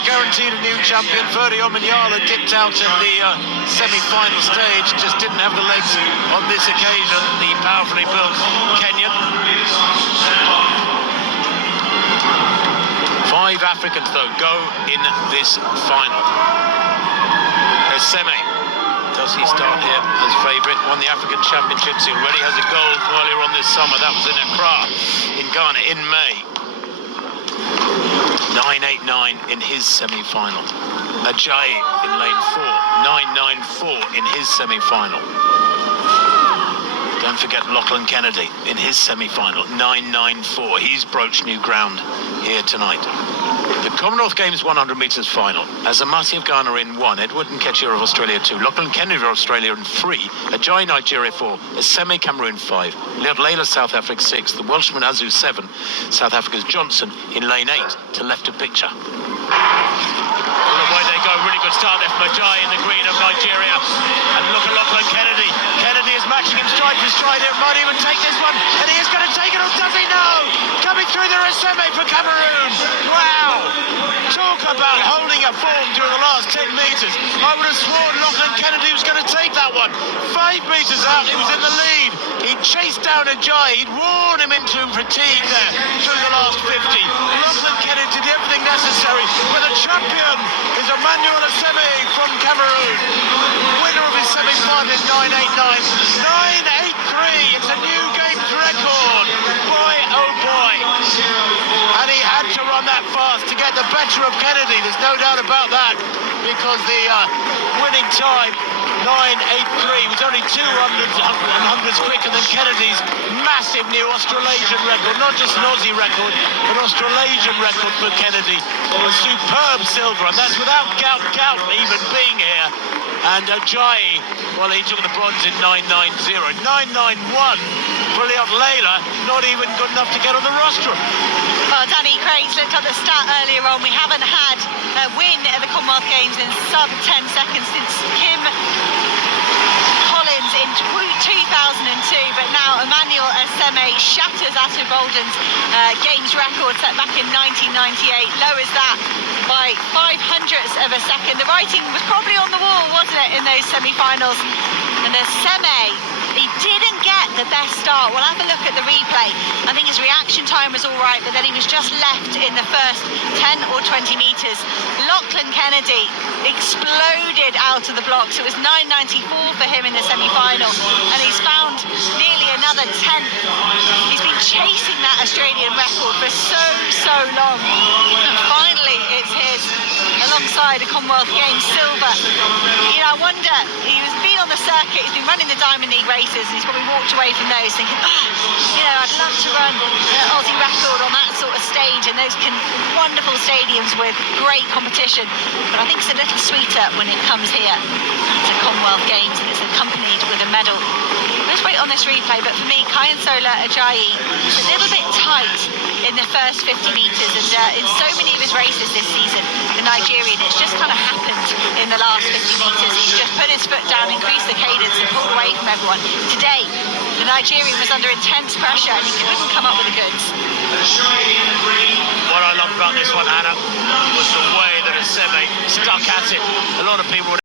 are guaranteed a new champion. Ferdi Omanyala dipped out at the semi-final stage, just didn't have the legs on this occasion. The powerfully built Kenyan. 5 Africans, though, go in this final. Eseme, does he start here as favourite? Won the African Championships. He already has a gold earlier on this summer. That was in Accra, in Ghana, in May. 9.89 in his semi-final. Ajayi in lane 4. 9.94 in his semi-final. Don't forget Lachlan Kennedy in his semi-final. 9.94. He's broached new ground here tonight. The Commonwealth Games 100 metres final. Ajayi of Ghana in 1, Edward Nketiah of Australia 2, Lachlan Kennedy of Australia in 3, Ajayi Nigeria 4, Eseme Cameroon 5, Leila South Africa 6, the Welshman Azu 7, South Africa's Johnson in lane 8 to left of picture. Away they go, really good start there from Ajayi in the green of Nigeria. And look at Lachlan Kennedy. Kennedy is matching him stride for stride. It might even take this one, and he is going to take it, or does he? No! Coming through there, Eseme for Cameroon. Wow! Talk about holding a form during the last 10 metres. I would have sworn Lachlan Kennedy was going to take that one. 5 metres out, he was in the lead. He chased down Ajayi. He'd worn him into fatigue there through the last 50. Lachlan Kennedy did everything necessary, but the champion is Emmanuel Eseme from Cameroon. Winner of his semi-final in 9.89. 9.83. It's a new games record. Boy, oh boy. And he had to run that fast to get the better of Kennedy. There's no doubt about that, because the winning time, 9.83, was only 200 quicker than Kennedy's massive new Australasian record. Not just an Aussie record, an Australasian record for Kennedy. A superb silver, and that's without Gout even being here. And Ajayi, well, he took the bronze in 9.90. 9.91 for Leila, not even good enough to get on the rostrum. Well, Danny Craig's looked at the stat earlier on. We haven't had a win at the Commonwealth Games in sub 10 seconds since Kim Collins in 2002, but now Emmanuel Eseme shatters Ato Bolden's Games record set back in 1998, lowers that by 0.05 of a second. The writing was probably on the wall, wasn't it, in those semi-finals? And Eseme, he didn't get the best start. We'll have a look at the replay. I think his reaction time was all right, but then he was just left in the first 10 or 20 metres. Lachlan Kennedy exploded out of the blocks. It was 9.94 for him in the semi-final, and he's found nearly another 10th. He's been chasing that Australian record for so long, and finally it's his, alongside a Commonwealth Games silver. You know, I wonder, he's been on the circuit, he's been running the Diamond League races, and he's probably walked away from those thinking, you know, I'd love to run an Aussie record on that sort of stage in those wonderful stadiums with great competition. But I think it's a little sweeter when it comes here to Commonwealth Games and it's accompanied with a medal. Let's wait on this replay, but for me, Kayinsola Ajayi is a little bit tight in the first 50 metres, and in so many of his races this season, the Nigerian, it's just kind of happened in the last 50 metres. He's just put his foot down, increased the cadence and pulled away from everyone. Today, the Nigerian was under intense pressure and he couldn't come up with the goods. What I love about this one, Hannah, was the way that Eseme stuck at it. A lot of people